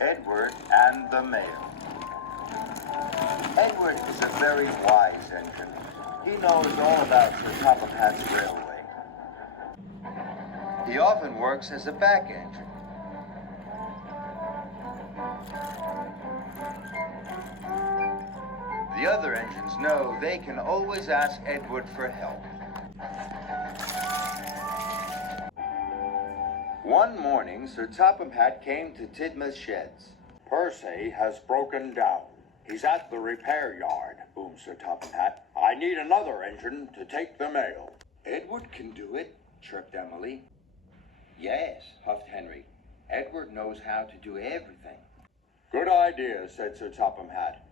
Edward and the Mail. Edward is a very wise engine. He knows all about Sir Topham Hatt's railway. He often works as a back engine. The other engines know they can always ask Edward for help. One morning, Sir Topham Hatt came to Tidmouth Sheds. Percy has broken down. He's at the repair yard, boomed Sir Topham Hatt. I need another engine to take the mail. Edward can do it, chirped Emily. Yes, huffed Henry. Edward knows how to do everything. Good idea, said Sir Topham Hatt.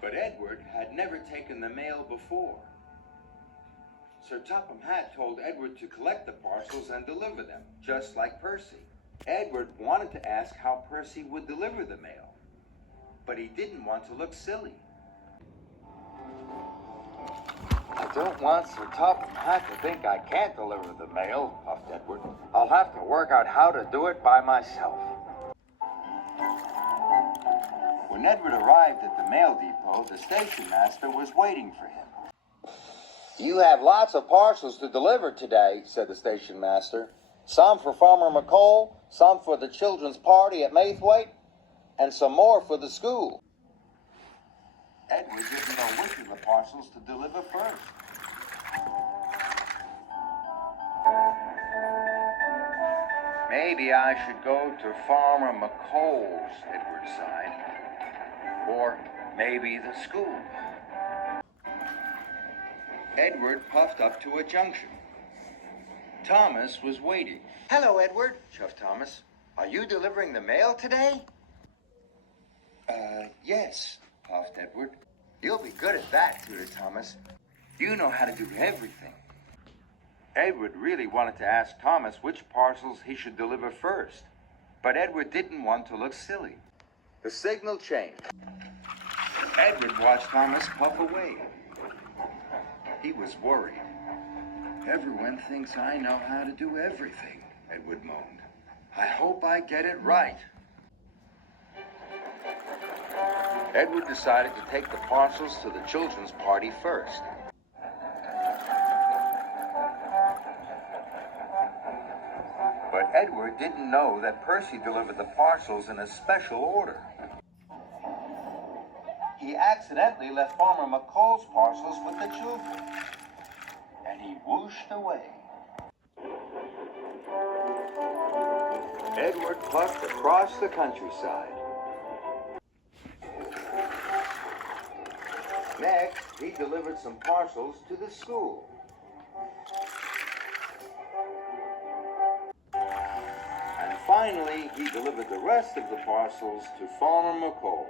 But Edward had never taken the mail before. Sir Topham Hatt told Edward to collect the parcels and deliver them, just like Percy. Edward wanted to ask how Percy would deliver the mail, but he didn't want to look silly. I don't want Sir Topham Hatt to think I can't deliver the mail, puffed Edward. I'll have to work out how to do it by myself. When Edward arrived at the mail depot, the station master was waiting for him. You have lots of parcels to deliver today, said the station master. Some for Farmer McCole, some for the children's party at Maythwaite, and some more for the school. Edward didn't know which of the parcels to deliver first. Maybe I should go to Farmer McColl's, Edward sighed. Or maybe the school. Edward puffed up to a junction. Thomas was waiting. Hello, Edward, chuffed Thomas. Are you delivering the mail today? Yes, puffed Edward. You'll be good at that, tooted Thomas. You know how to do everything. Edward really wanted to ask Thomas which parcels he should deliver first, but Edward didn't want to look silly. The signal changed. Edward watched Thomas puff away. He was worried. Everyone thinks I know how to do everything, Edward moaned. I hope I get it right. Edward decided to take the parcels to the children's party first. But Edward didn't know that Percy delivered the parcels in a special order. He accidentally left Farmer McColl's parcels with the children, and he whooshed away. Edward puffed across the countryside. Next, he delivered some parcels to the school. And finally, he delivered the rest of the parcels to Farmer McColl.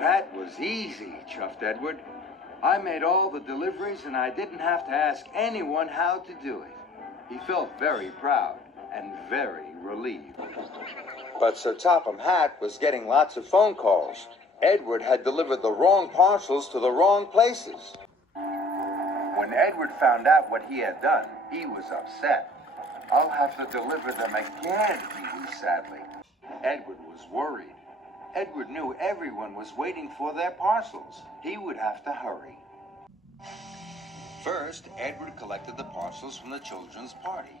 That was easy, chuffed Edward. I made all the deliveries and I didn't have to ask anyone how to do it. He felt very proud and very relieved. But Sir Topham Hatt was getting lots of phone calls. Edward had delivered the wrong parcels to the wrong places. When Edward found out what he had done, he was upset. I'll have to deliver them again, he wheezed sadly. Edward was worried. Edward knew everyone was waiting for their parcels. He would have to hurry. First, Edward collected the parcels from the children's party.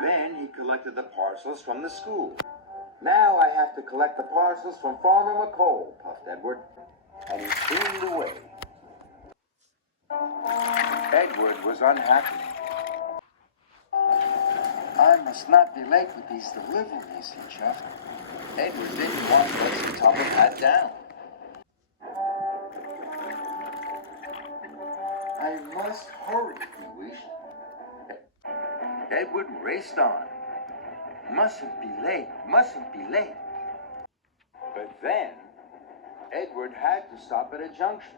Then he collected the parcels from the school. Now I have to collect the parcels from Farmer McColl, puffed Edward, and he steamed away. Edward was unhappy. I'm must not be late with these deliveries, he chuffed. Edward didn't want to let some top of hat down. I must hurry, he wished. Edward raced on. Mustn't be late, mustn't be late. But then, Edward had to stop at a junction.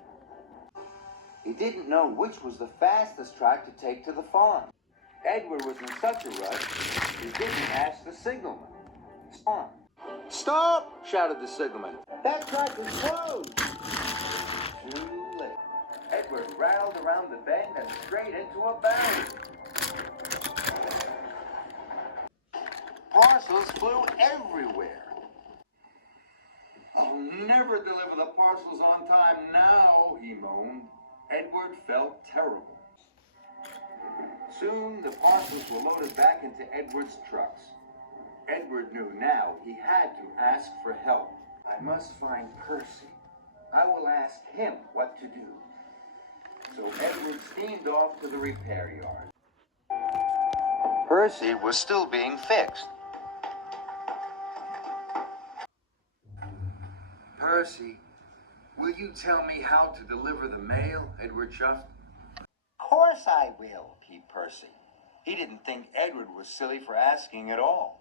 He didn't know which was the fastest track to take to the farm. Edward was in such a rush, he didn't ask the signalman. Stop! Stop! Shouted the signalman. That track is closed! Too late. Edward rattled around the bend and straight into a bound. Parcels flew everywhere. I'll never deliver the parcels on time now, he moaned. Edward felt terrible. Soon the parcels were loaded back into Edward's trucks. Edward knew now he had to ask for help. I must find Percy. I will ask him what to do. So Edward steamed off to the repair yard. Percy was still being fixed. Percy, will you tell me how to deliver the mail? Edward chuffed. Of course I will, peeped Percy. He didn't think Edward was silly for asking at all.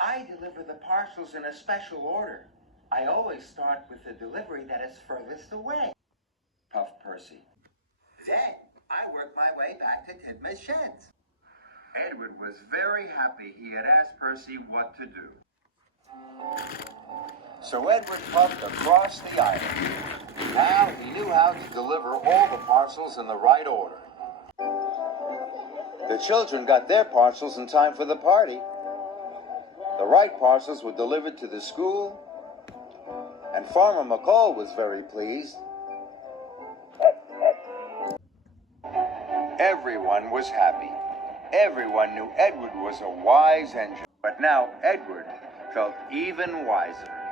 I deliver the parcels in a special order. I always start with the delivery that is furthest away, puffed Percy. Then I work my way back to Tidmouth's sheds. Edward was very happy he had asked Percy what to do. So Edward puffed across the island. Now he knew how to deliver all the parcels in the right order. The children got their parcels in time for the party. The right parcels were delivered to the school, and Farmer McCall was very pleased. Everyone was happy. Everyone knew Edward was a wise engine. But now Edward felt even wiser.